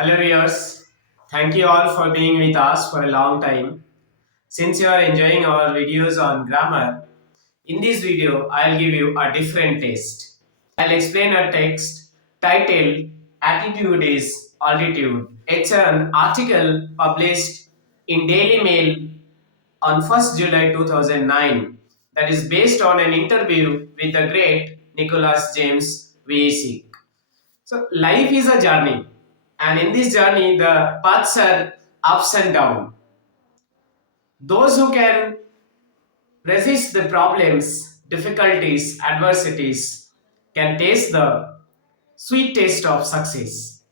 Hello viewers, thank you all for being with us for a long time. Since you are enjoying our videos on grammar, in this video I'll give you a different taste. I'll explain a text titled Attitude is Altitude. It's an article published in Daily Mail on 1st July 2009 that is based on an interview with the great Nicholas James VAC. So life is a journey, and in this journey, the paths are ups and down. Those who can resist the problems, difficulties, adversities can taste the sweet taste of success.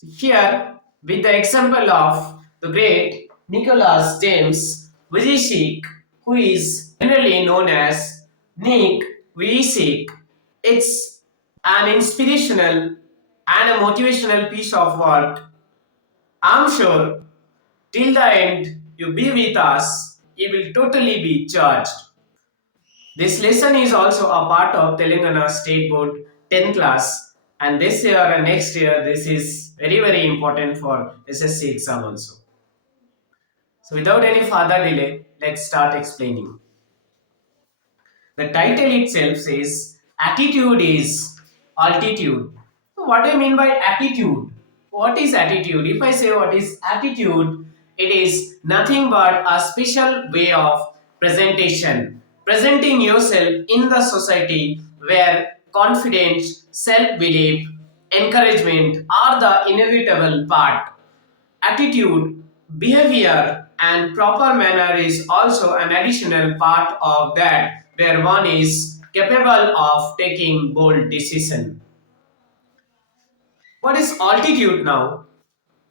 Here, with the example of the great Nicholas James Vujicic, who is generally known as Nick Vujicic, it's an inspirational and a motivational piece of work. I'm sure till the end you be with us, you will totally be charged. This lesson is also a part of Telangana State Board 10th class, and this year and next year this is very important for SSC exam also. So without any further delay, let's start explaining. The title itself says attitude is altitude. So what do I mean by attitude? What is attitude? If I say what is attitude, it is nothing but a special way of presentation, presenting yourself in the society where confidence, self-belief, encouragement are the inevitable part. Attitude, behavior, and proper manner is also an additional part of that, where one is capable of taking bold decision. What is altitude now?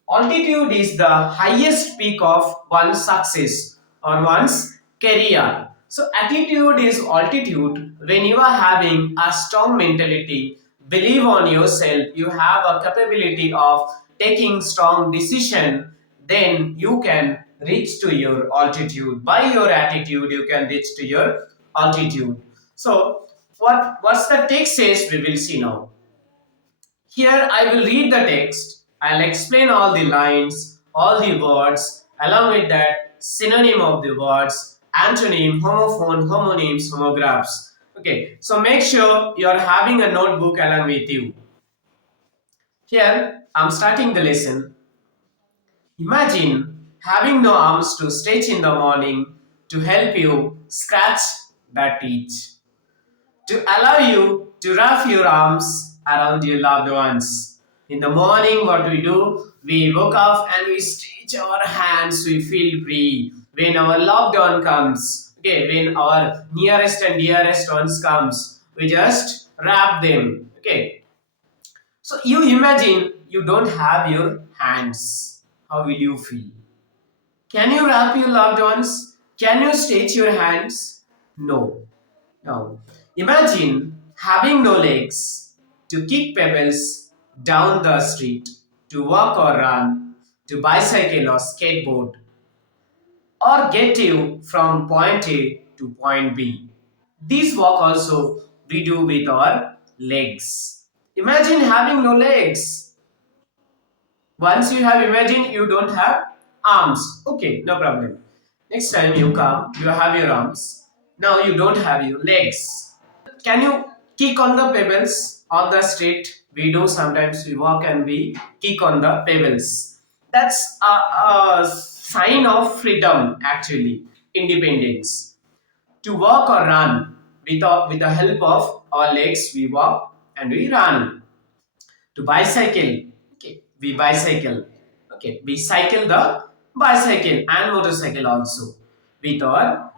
Altitude is the highest peak of one's success or one's career. So attitude is altitude when you are having a strong mentality, believe on yourself, you have a capability of taking strong decision, then you can reach to your altitude. By your attitude, you can reach to your altitude. So what's the text says we will see now. Here I will read the text. I'll explain all the lines, all the words, along with that synonym of the words, antonym, homophone, homonyms, homographs. Okay, so make sure you are having a notebook along with you. Here I'm starting the lesson. Imagine having no arms to stretch in the morning to help you scratch that itch, to allow you to wrap your arms around your loved ones. In the morning, what we do, we wake up and we stretch our hands, we feel free. When our loved one comes, okay, when our nearest and dearest ones comes, we just wrap them, okay. So you imagine you don't have your hands. How will you feel? Can you wrap your loved ones? Can you stretch your hands? No. Now, imagine having no legs to kick pebbles down the street, to walk or run, to bicycle or skateboard, or get you from point A to point B. This walk also we do with our legs. Imagine having no legs. Once you have imagined you don't have arms. Okay, no problem. Next time you come, you have your arms. Now you don't have your legs. Can you kick on the pebbles on the street? We do sometimes we walk and we kick on the pebbles. That's a sign of freedom actually, independence. To walk or run with the help of our legs, we walk and we run. To bicycle, okay, we bicycle. Okay, we cycle the bicycle and motorcycle also with our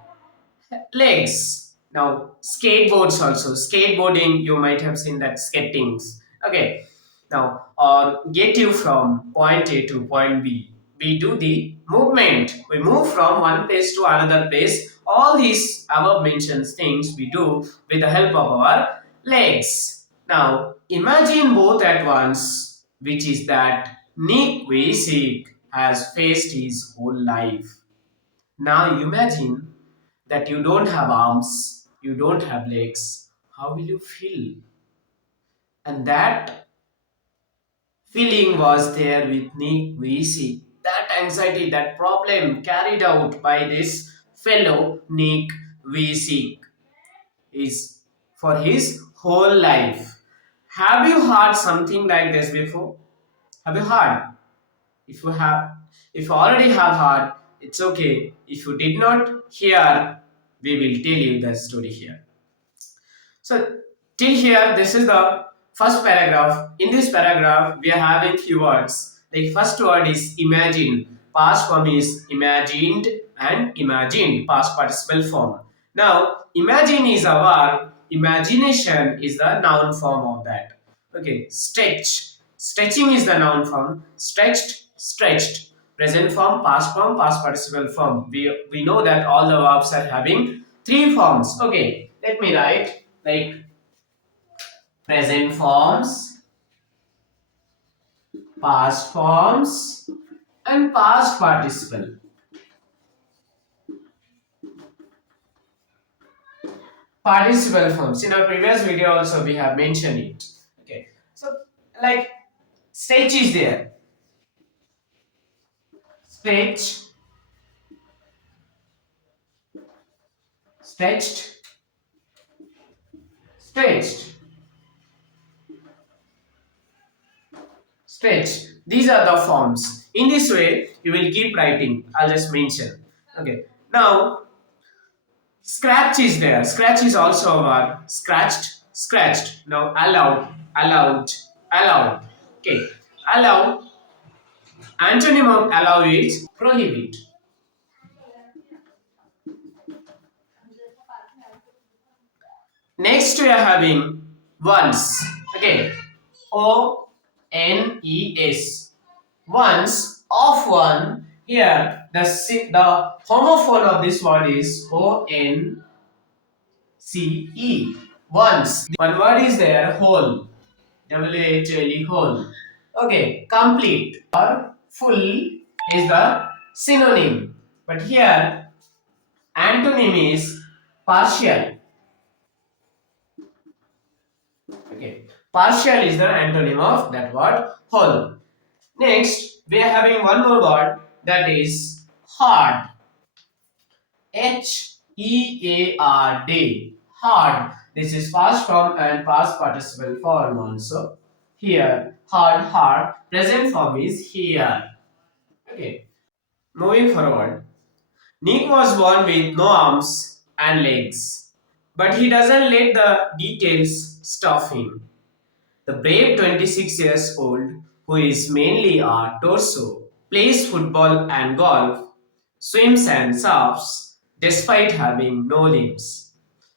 legs. Now, skateboards also. Skateboarding, you might have seen that skatings. Okay. Now, or get you from point A to point B. We do the movement. We move from one place to another place. All these above mentioned things we do with the help of our legs. Now, imagine both at once, which is that Nick Vujicic has faced his whole life. Now imagine that you don't have arms, you don't have legs. How will you feel? And that feeling was there with Nick VC. That anxiety, that problem carried out by this fellow Nick VC is for his whole life. Have you heard something like this before? Have you heard? If you have, if you already have heard, it's okay. If you did not hear, we will tell you the story here. So till here, this is the first paragraph. In this paragraph, we are having few words. Like first word is imagine. Past form is imagined and imagined. Past participle form. Now, imagine is a verb. Imagination is the noun form of that. Okay, stretch. Stretching is the noun form. Stretched, stretched. Present form, past participle form. We know that all the verbs are having three forms. Okay, let me write like present forms, past forms, and past participle. Participle forms. In our previous video also we have mentioned it. Okay. So like stretch is there. Stretch, stretched, stretched, stretch. These are the forms. In this way, you will keep writing. I'll just mention. Okay. Now scratch is there. Scratch is also a verb. Scratched, scratched. Now allowed, allowed, allowed. Okay. Allow. Antonym of allow is prohibit. Next we are having once. Okay. ONES. Once of one. Here the homophone of this word is ONCE. Once. One word is there whole. WHLE whole. Okay, complete or full is the synonym. But here antonym is partial. Okay, partial is the antonym of that word whole. Next, we are having one more word that is hard. HEARD. Hard. This is past form and past participle form also. Here, hard, hard. Present form is here. Okay. Moving forward. Nick was born with no arms and legs. But he doesn't let the details stop him. The brave 26 years old, who is mainly a torso, plays football and golf, swims and surfs, despite having no limbs.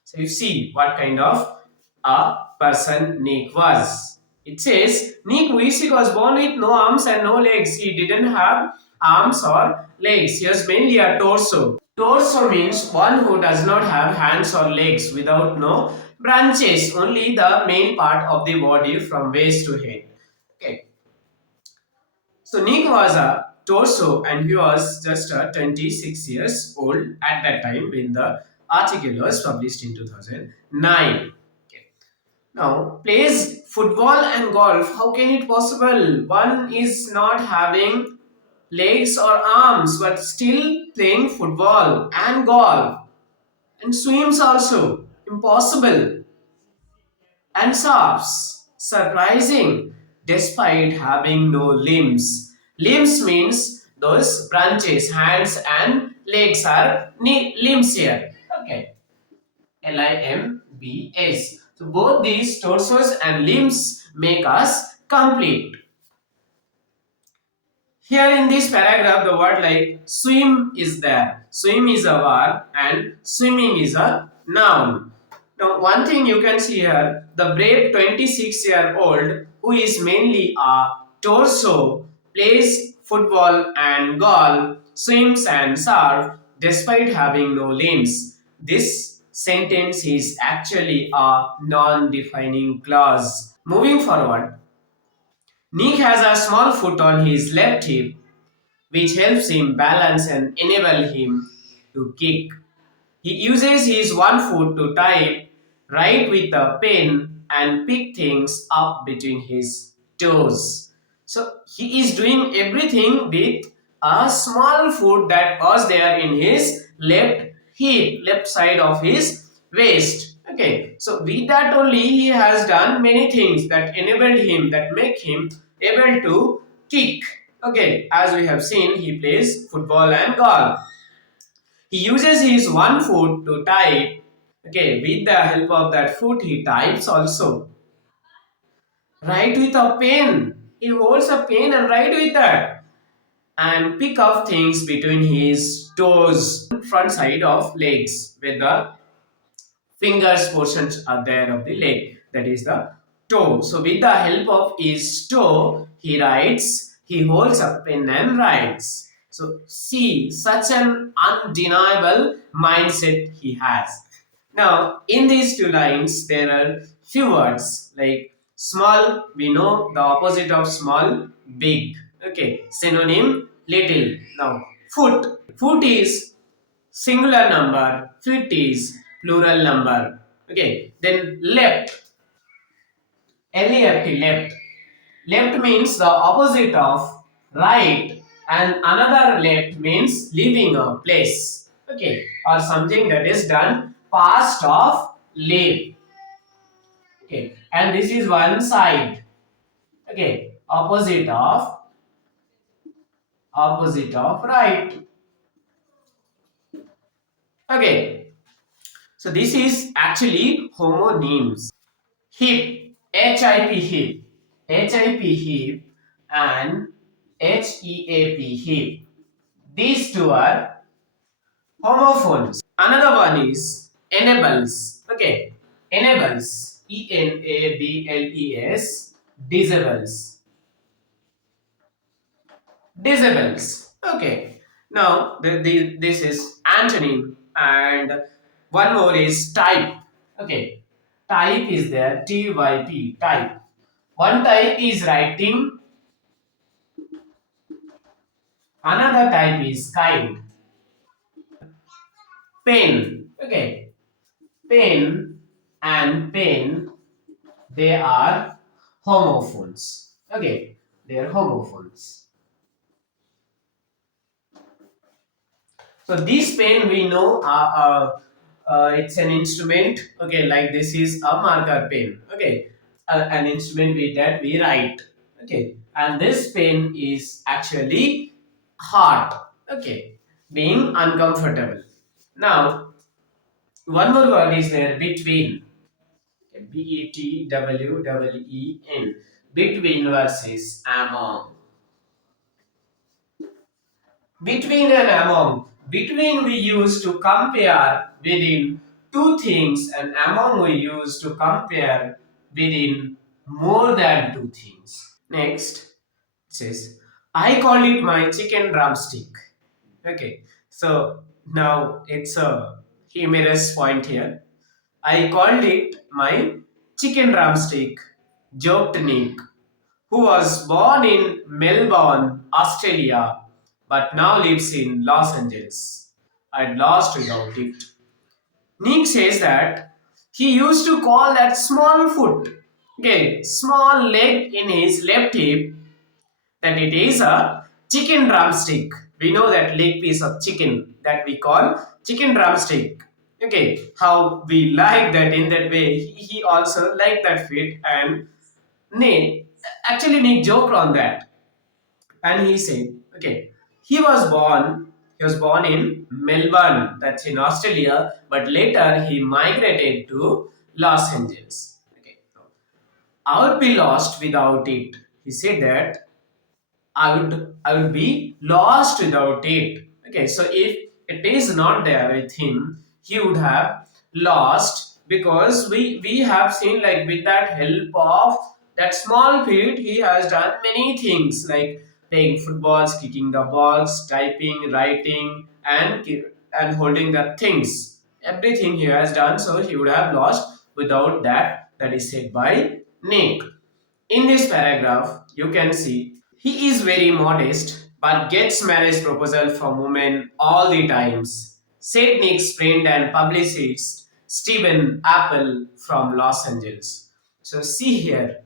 So you see what kind of a person Nick was. It says Nick Vujicic was born with no arms and no legs. He didn't have arms or legs. He was mainly a torso. Torso means one who does not have hands or legs without no branches, only the main part of the body from waist to head. Okay. So Nick was a torso and he was just 26 years old at that time when the article was published in 2009. Okay. Now, plays football and golf. How can it possible? One is not having legs or arms but still playing football and golf and swims also. Impossible. And surfs. Surprising. Despite having no limbs. Limbs means those branches, hands and legs are limbs here. Okay. LIMBS. So both these torsos and limbs make us complete. Here in this paragraph, the word like swim is there. Swim is a verb and swimming is a noun. Now, one thing you can see here, the brave 26-year-old who is mainly a torso plays football and golf, swims and surf despite having no limbs. This sentence is actually a non-defining clause. Moving forward, Nick has a small foot on his left hip which helps him balance and enable him to kick. He uses his one foot to type, write with a pen, and pick things up between his toes. So he is doing everything with a small foot that was there in his left hip, left side of his waist. Okay, so with that only he has done many things that enabled him, that make him able to kick. Okay, as we have seen, he plays football and golf. He uses his one foot to type. Okay, with the help of that foot, he types also. Write with a pen. He holds a pen and write with that. And pick up things between his toes, front side of legs, where the fingers portions are there of the leg. That is the toe. So with the help of his toe, he writes, he holds a pen and writes. So see, such an undeniable mindset he has. Now, in these two lines, there are few words like small, we know the opposite of small, big. Okay, synonym, little. Now, foot. Foot is singular number, feet is plural number. Okay, then left, left, left. Left means the opposite of right, and another left means leaving a place. Okay, or something that is done past of leave. Okay, and this is one side. Okay, opposite of right. Okay, so this is actually homonyms. Hip, HIP hip, HIP hip, and HEAP hip. These two are homophones. Another one is enables. Okay, enables. ENABLES. Disables. Disables. Okay. Now this is antonym, and one more is type. Okay. Type is there. TYP. Type. One type is writing. Another type is kind. Pen. Okay. Pen and pen. They are homophones. Okay. They are homophones. So this pen we know it's an instrument. Okay, like this is a marker pen. Okay, an instrument with that we write. Okay, and this pen is actually hard. Okay, being uncomfortable. Now one more word is there, between. BETWEEN. Between versus among. Between and among. Between we use to compare within two things, and among we use to compare within more than two things. Next, it says, I call it my chicken drumstick. Okay, so now it's a humorous point here. I called it my chicken drumstick, joked Nick, who was born in Melbourne, Australia, but now lives in Los Angeles. I'd lost without it. Nick says that he used to call that small foot, okay, small leg in his left hip, that it is a chicken drumstick. We know that leg piece of chicken that we call chicken drumstick. Okay, how we like that in that way. He also liked that fit, and Nick, actually Nick joked on that, and he said, okay, he was born in Melbourne, that's in Australia, but later he migrated to Los Angeles. Okay, I would be lost without it. He said that I would be lost without it. Okay, so if it is not there with him, he would have lost, because we have seen like with that help of that small feet, he has done many things like playing footballs, kicking the balls, typing, writing, and holding the things. Everything he has done, so he would have lost without that. That is said by Nick. In this paragraph, you can see he is very modest but gets marriage proposal from women all the times, said Nick's friend and publicist Stephen Apple from Los Angeles. So see here,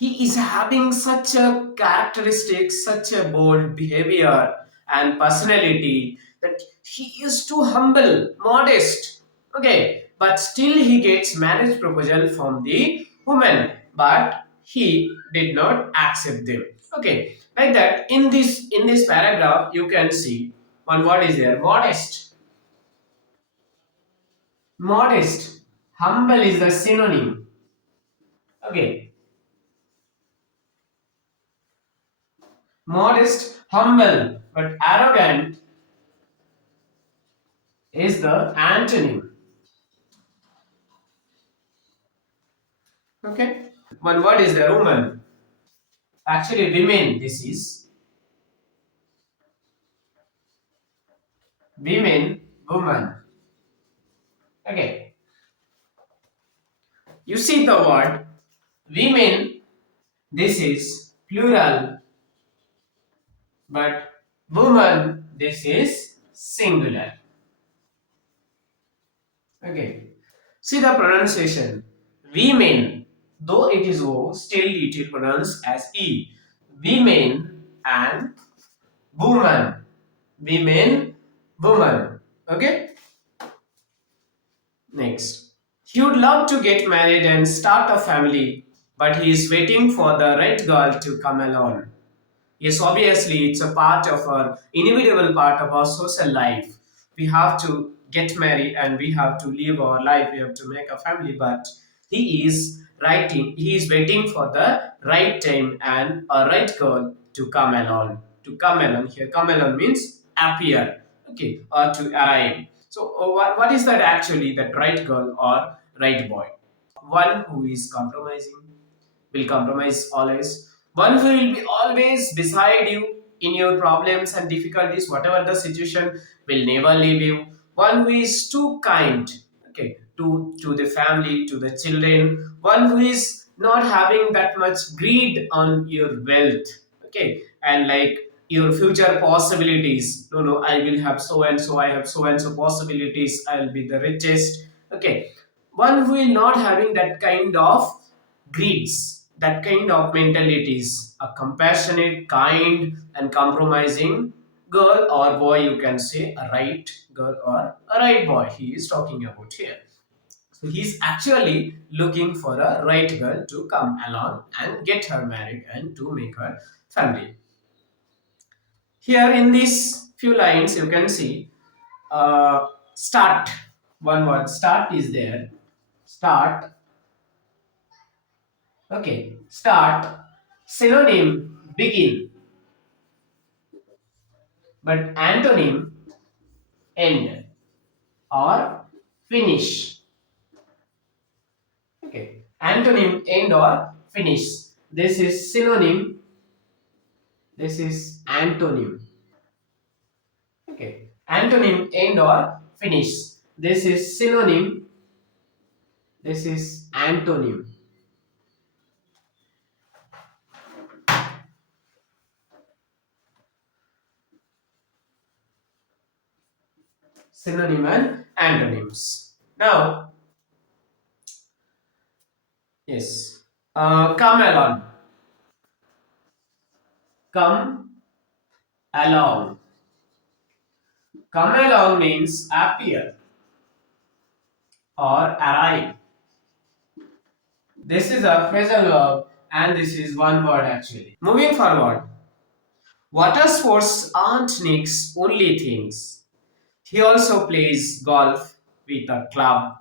he is having such a characteristic, such a bold behavior and personality that he is too humble, modest. Okay, but still he gets marriage proposal from the woman, but he did not accept them. Okay, like that. In this paragraph, you can see one word is there: modest. Modest, humble is the synonym. Okay, modest, humble, but arrogant is the antonym. Okay. One word is the woman. Actually, women. This is women, woman. Okay. You see the word women. This is plural, but woman. This is singular. Okay. See the pronunciation. Women, though it is O, still it is pronounced as E. Women and woman. Women, woman. Okay. Next. He would love to get married and start a family, but he is waiting for the right girl to come along. Yes, obviously, it's a part of our inevitable part of our social life. We have to get married and we have to live our life. We have to make a family, but he is waiting for the right time and a right girl to come along. To come along here, come along means appear, okay, or to arrive. So, what is that actually? That right girl or right boy? One who is compromising, will compromise always. One who will be always beside you in your problems and difficulties, whatever the situation, will never leave you. One who is too kind, okay, to the family, to the children. One who is not having that much greed on your wealth, okay, and like your future possibilities. No, no, I will have so and so. I have so and so possibilities. I will be the richest. Okay, one who will not having that kind of greeds, that kind of mentalities, a compassionate, kind, and compromising girl or boy, you can say a right girl or a right boy, he is talking about here. So he's actually looking for a right girl to come along and get her married and to make her family. Here in these few lines, you can see start. One word start is there. Start. Okay. Start. Synonym begin, but antonym end or finish. Okay. Antonym end or finish. This is synonym. This is antonym. Okay. Antonym end or finish. This is synonym. This is antonym. Synonym and antonyms. Now, yes. Come along. Come along. Come along means appear or arrive. This is a phrasal verb and this is one word actually. Moving forward, water sports aren't Nick's only things. He also plays golf with a club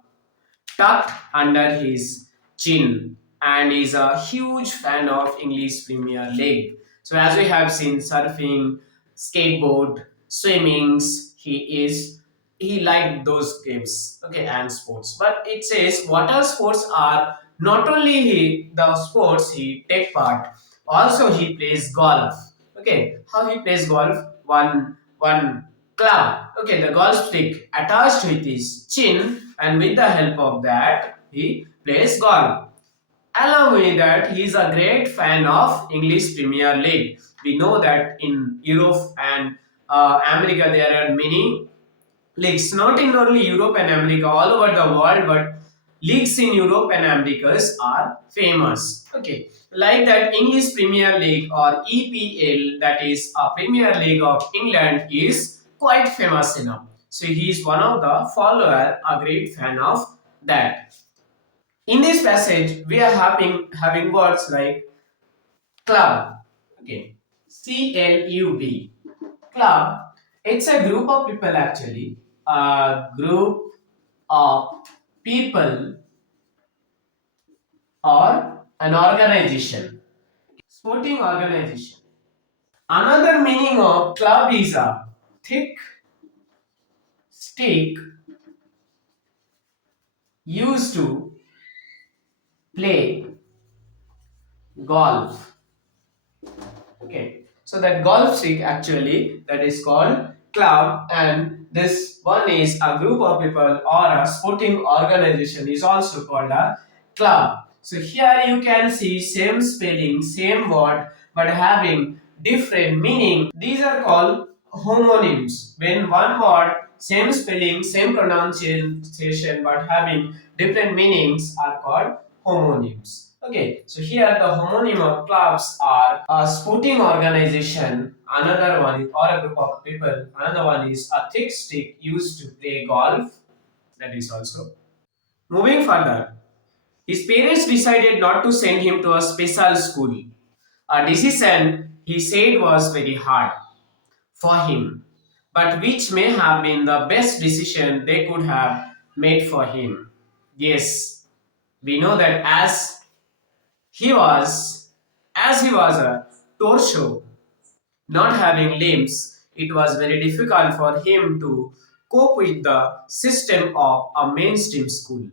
tucked under his chin and is a huge fan of English Premier League. So as we have seen surfing, skateboard, swimmings, he liked those games, okay, and sports. But it says water sports are not only the sports he take part, also he plays golf. Okay, how he plays golf? One club, okay, the golf stick attached with his chin, and with the help of that he plays golf. Along with that, he is a great fan of English Premier League. We know that in Europe and America there are many leagues, not in only Europe and America, all over the world, but leagues in Europe and Americas are famous. Okay, like that English Premier League or EPL, that is a Premier League of England, is quite famous enough. So he is one of the follower, a great fan of that. In this passage, we are having words like club. Okay, CLUB. Club. It's a group of people actually. A group of people or an organization. Sporting organization. Another meaning of club is a thick stick used to play golf. Okay, so that golf stick actually that is called club, and this one is a group of people or a sporting organization is also called a club. So here you can see same spelling, same word, but having different meaning. These are called homonyms. When one word, same spelling, same pronunciation, but having different meanings are called homonyms. Okay, so here the homonym of clubs are a sporting organization, another one is or a group of people, another one is a thick stick used to play golf. That is also. Moving further, his parents decided not to send him to a special school. A decision he said was very hard for him, but which may have been the best decision they could have made for him. Yes, we know that he was as he was a torso, not having limbs, it was very difficult for him to cope with the system of a mainstream school.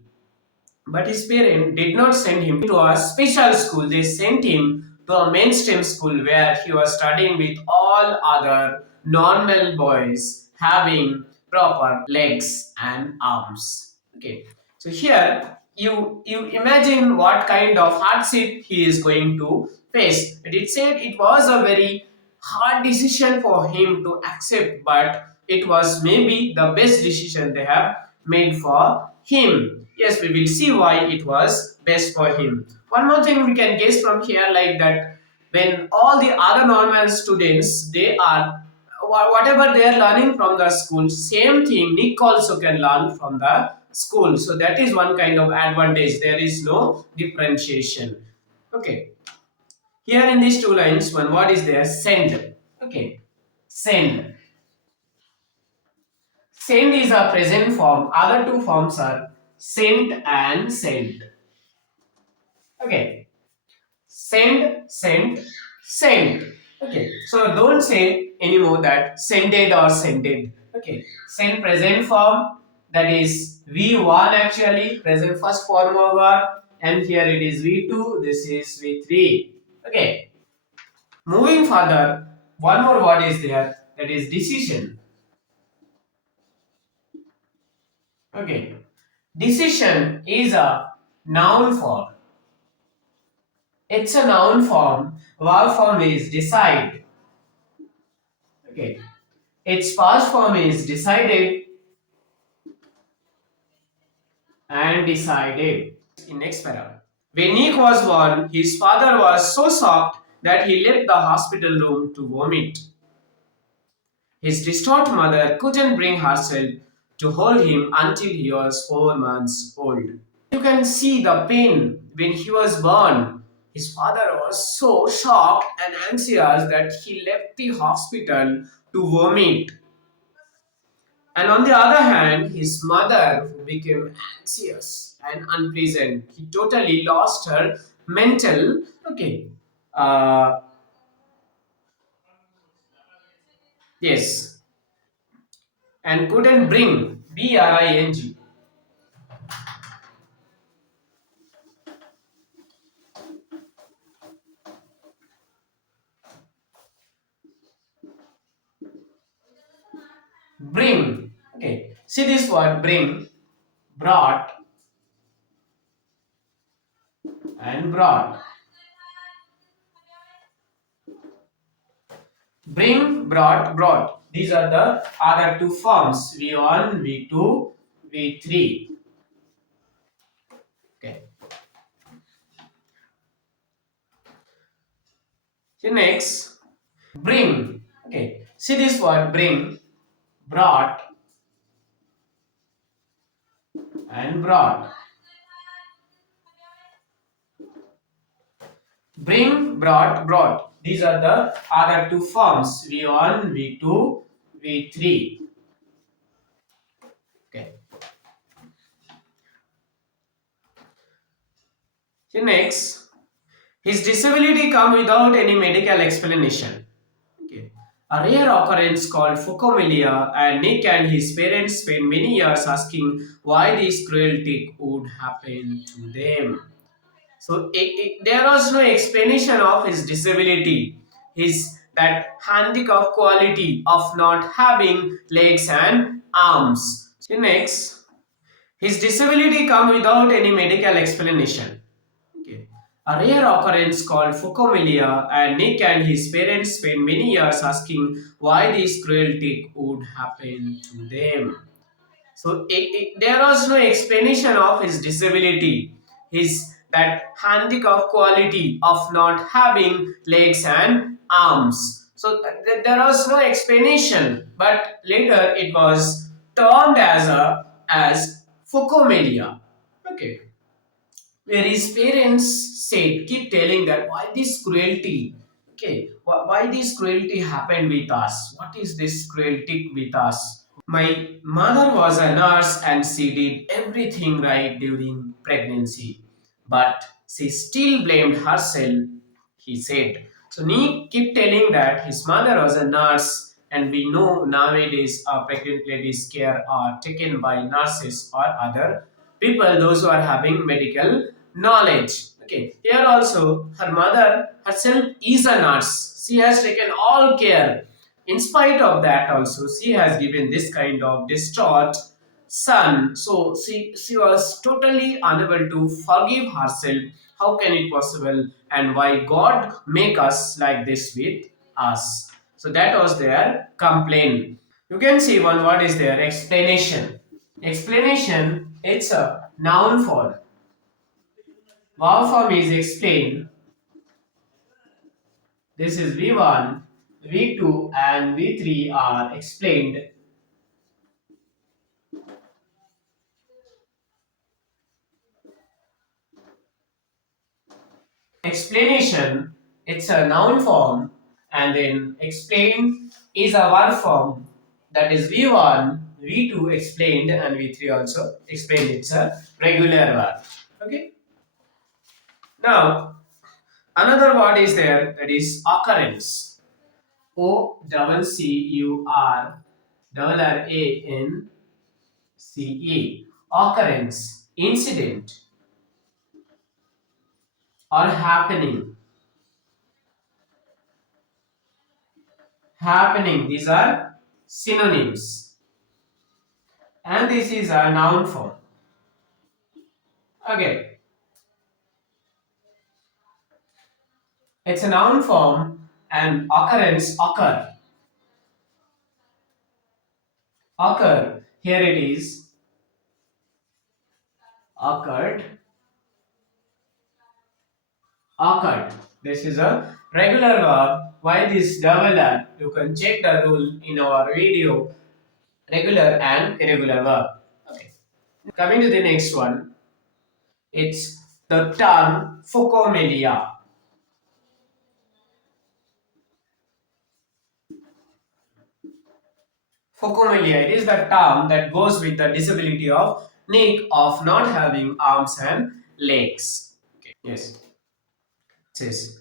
But his parents did not send him to a special school. They sent him to a mainstream school where he was studying with all other normal boys having proper legs and arms. Okay. So here you imagine what kind of hardship he is going to face. It said it was a very hard decision for him to accept, but it was maybe the best decision they have made for him. Yes, we will see why it was best for him. One more thing we can guess from here, like that when all the other normal students they are whatever they are learning from the school, same thing Nick also can learn from the school. So that is one kind of advantage. There is no differentiation. Okay. Here in these two lines, one word is there, send. Okay. Send. Send is a present form. Other two forms are sent and sent. Okay. Send, sent, sent. Okay. So don't say anymore that sended or sended. Okay. Send present form, that is V1 actually, present first form of verb, and here it is V2, this is V3. Okay. Moving further, one more word is there, that is decision. Okay. Decision is a noun form. It's a noun form. Verb form is decide. Okay. Its past form is decided and decided. In next paragraph. When Nick was born, his father was so shocked that he left the hospital room to vomit. His distraught mother couldn't bring herself to hold him until he was 4 months old. You can see the pain when he was born. His father was so shocked and anxious that he left the hospital to vomit. And on the other hand, his mother became anxious and unpleasant. He totally lost her mental, okay, uh, yes, and couldn't bring, bring. Okay, see this word bring, brought, and brought. Bring, brought, brought. These are the other two forms V1, V2, V3. Next, bring. Okay, see this word bring, brought, and brought. Bring, brought, brought. These are the other two forms V1, V2, V3. Okay. Next, his disability come without any medical explanation. Okay. A rare occurrence called phocomelia, and Nick and his parents spent many years asking why this cruelty would happen to them. So there was no explanation of his disability, his that handicap quality of not having legs and arms. Next, his disability come without any medical explanation. Okay. A rare occurrence called phocomelia, and Nick and his parents spent many years asking why this cruelty would happen to them. So there was no explanation of his disability, his that handicap quality of not having legs and arms. So there was no explanation, but later it was termed as phocomelia. Okay, where his parents said, keep telling that why this cruelty. Okay, why this cruelty happened with us? What is this cruelty with us? My mother was a nurse and she did everything right during pregnancy, but she still blamed herself, he said. So Nick keep telling that his mother was a nurse, and we know nowadays pregnant ladies' care are taken by nurses or other people, those who are having medical knowledge. Okay, here also her mother herself is a nurse. She has taken all care. In spite of that, also she has given this kind of distraught son. So she was totally unable to forgive herself. How can it possible? And why God make us like this with us? So that was their complaint. You can see one word is there, explanation. Explanation, it's a noun form. Verb form is explain. This is V1, V2 and V3 are explained. Explanation, it's a noun form, and then explain is a verb form. That is V1, V2 explained, and V3 also explained. It's a regular verb. Okay. Now another word is there, that is occurrence. O double C U R double R A N C E. Occurrence, incident or happening. Happening. These are synonyms, and this is a noun form. Okay, it's a noun form, and occurrence, occur. Occur. Here it is. Occurred. Occurred. This is a regular verb. Why this double R? You can check the rule in our video. Regular and irregular verb. Okay. Coming to the next one, it's the term phocomelia. Phocomelia, it is the term that goes with the disability of Nick of not having arms and legs. Okay. Yes. Says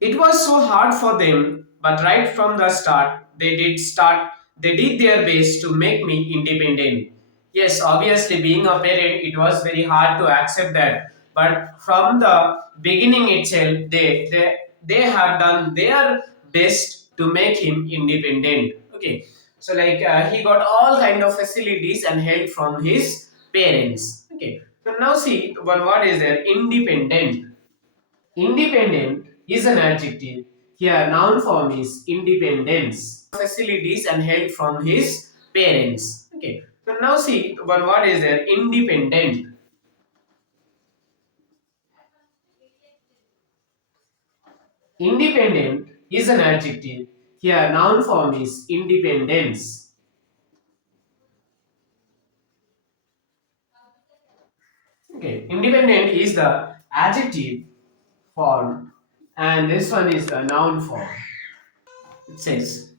it was so hard for them, but right from the start, they did their best to make me independent. Yes, obviously, being a parent, it was very hard to accept that. But from the beginning itself, they have done their best to make him independent. Okay, so like he got all kind of facilities and help from his parents. Okay, so now see one word is there, independent. Independent is an adjective. Here, noun form is independence. Facilities and help from his parents. Okay. So now see one word is there, independent. Independent is an adjective. Here noun form is independence. Okay, independent is the adjective form and this one is the noun form. It says,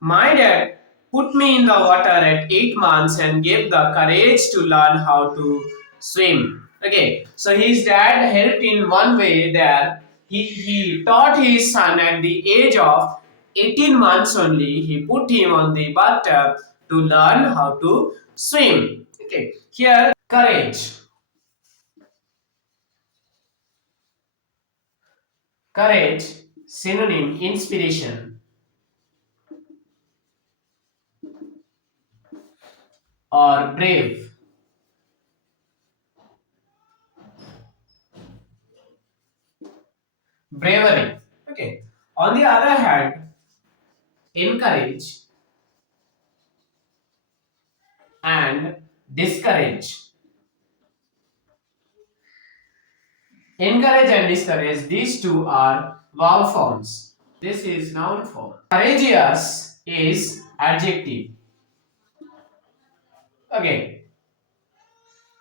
my dad put me in the water at 8 months and gave the courage to learn how to swim. Okay, so his dad helped in one way there. He taught his son at the age of 18 months only. He put him on the bathtub to learn how to swim. Okay, here courage. Courage, synonym inspiration or brave. Bravery. Okay. On the other hand, encourage and discourage. Encourage and discourage, these two are verb forms. This is noun form. Courageous is adjective. Okay.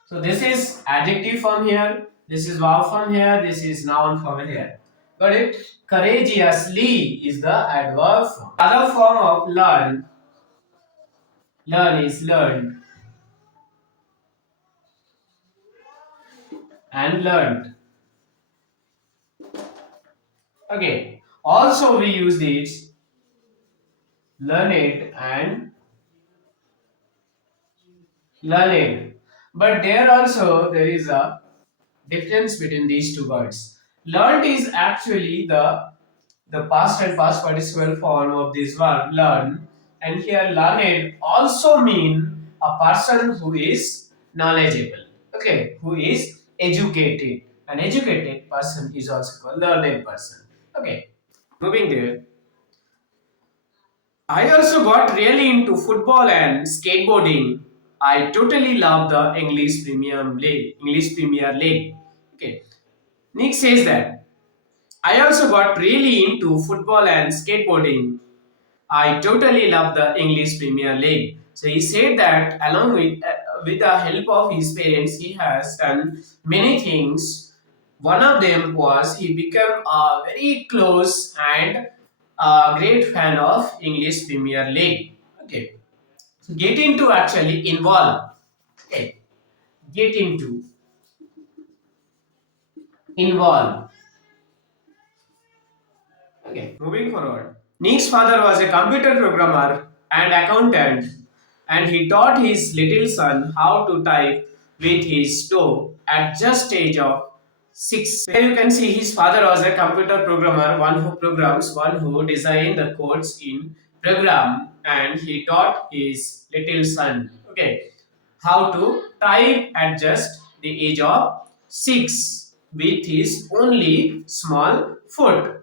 So this is adjective form here. This is verb form here. This is noun form here. Got it? Courageously is the adverb form. Other form of learn. Learn is learned and learned. Okay. Also we use this learned and learned. But there is a difference between these two words. Learned is actually the past and past participle form of this verb learn, and here learned also mean a person who is knowledgeable. Okay, who is educated. An educated person is also called learned person. Okay, moving there. I also got really into football and skateboarding. I totally love the English Premier League. Okay. Nick says that I also got really into football and skateboarding. I totally love the English Premier League. So he said that along with the help of his parents, he has done many things. One of them was he became a very close and a great fan of English Premier League. Okay, so get into actually involve. Okay, get into involve. Okay, moving forward. Nick's father was a computer programmer and accountant, and he taught his little son how to type with his toe at just age of 6. Here you can see his father was a computer programmer, one who programs, one who designed the codes in program, and he taught his little son, okay, how to type at just the age of 6 with his only small foot.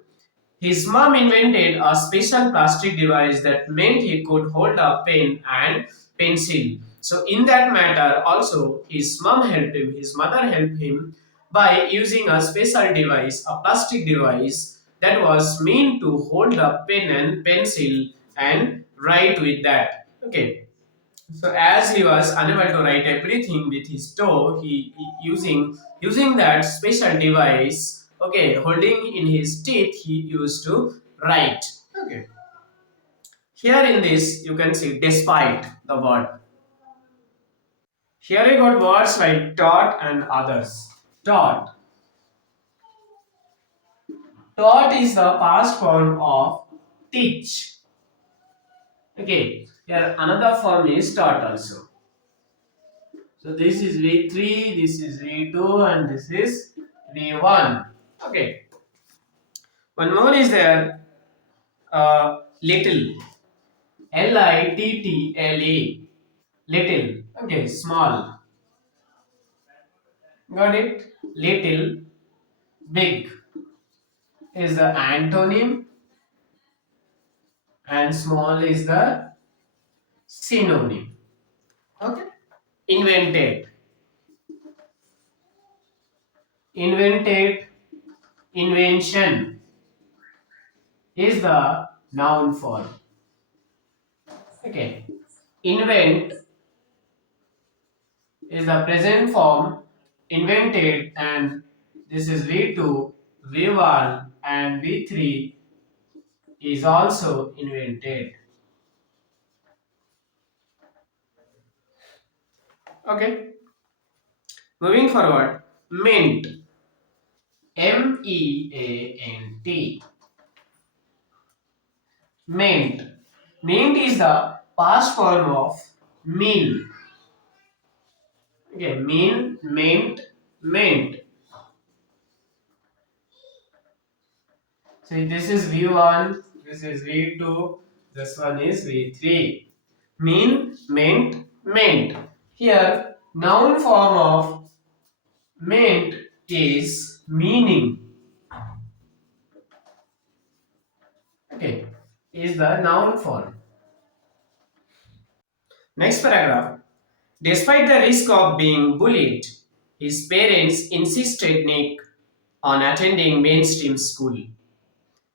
His mom invented a special plastic device that meant he could hold a pen and pencil. So, in that matter, also his mom helped him, his mother helped him by using a special device, a plastic device that was meant to hold a pen and pencil and write with that. Okay, so as he was unable to write everything with his toe, using that special device, okay, holding in his teeth, he used to write. Okay. Here in this, you can see despite the word. Here I got words like taught and others. Taught. Taught is the past form of teach. Okay. Here another form is taught also. So this is V3, this is V2, and this is V1. Okay. One more is there. Little. Little. Little. Okay. Small. Got it? Little. Big is the antonym, and small is the synonym. Okay. Invented. Invented. Invention. is the noun form. Okay. Invent is the present form, invented, and this is V2, V1, and V3 is also invented. Okay. Moving forward, mint, MEANT. Mint. Mint is the past form of mean. Okay, mean, mint, mint. So this is V1, this is V2, this one is V3. Mean, mint, mint. Here, noun form of mint is meaning. Okay, is the noun form. Next paragraph. Despite the risk of being bullied, his parents insisted Nick on attending mainstream school.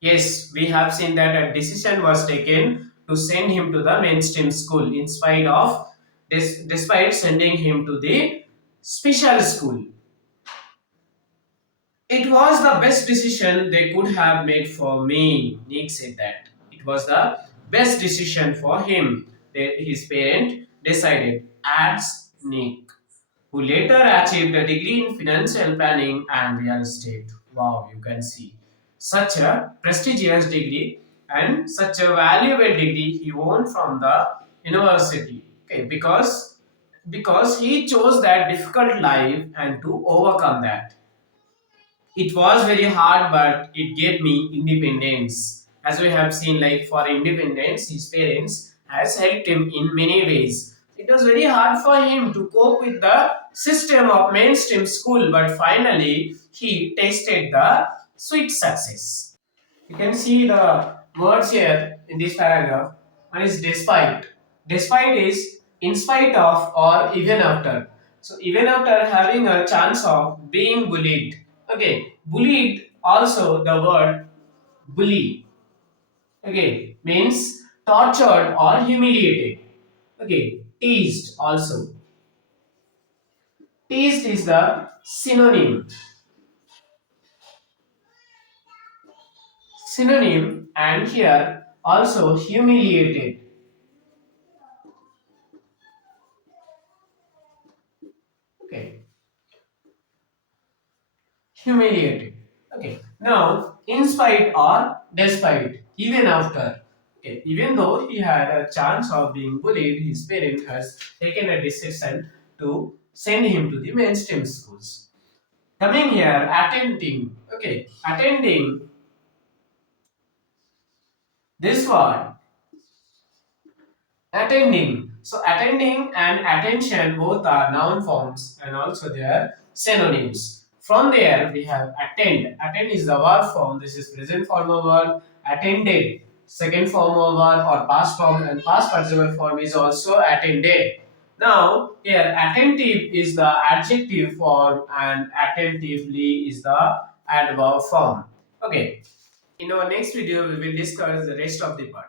Yes, we have seen that a decision was taken to send him to the mainstream school in spite of despite sending him to the special school. It was the best decision they could have made for me. Nick said that. It was the best decision for him. His parent decided, adds Nick, who later achieved a degree in financial planning and real estate. Wow, you can see. Such a prestigious degree and such a valuable degree he won from the university. Okay, because he chose that difficult life and to overcome that. It was very hard, but it gave me independence. As we have seen, like for independence, his parents has helped him in many ways. It was very hard for him to cope with the system of mainstream school, but finally he tasted the sweet success. You can see the words here in this paragraph. One is despite. Despite is in spite of or even after. So even after having a chance of being bullied. Okay, bullied also the word bully. Okay, means tortured or humiliated. Okay, teased also. Teased is the synonym. Synonym and here also humiliated. Okay, humiliated. Okay, now in spite or despite, even after. Okay, even though he had a chance of being bullied, his parent has taken a decision to send him to the mainstream schools. Coming here, attending. Okay, attending this word, attending. So attending and attention both are noun forms and also they are synonyms. From there we have attend. Attend is the verb form. This is present form of verb. Attended. Second form of verb or past form and past participle form is also attended. Now here attentive is the adjective form and attentively is the adverb form. Okay. In our next video we will discuss the rest of the part.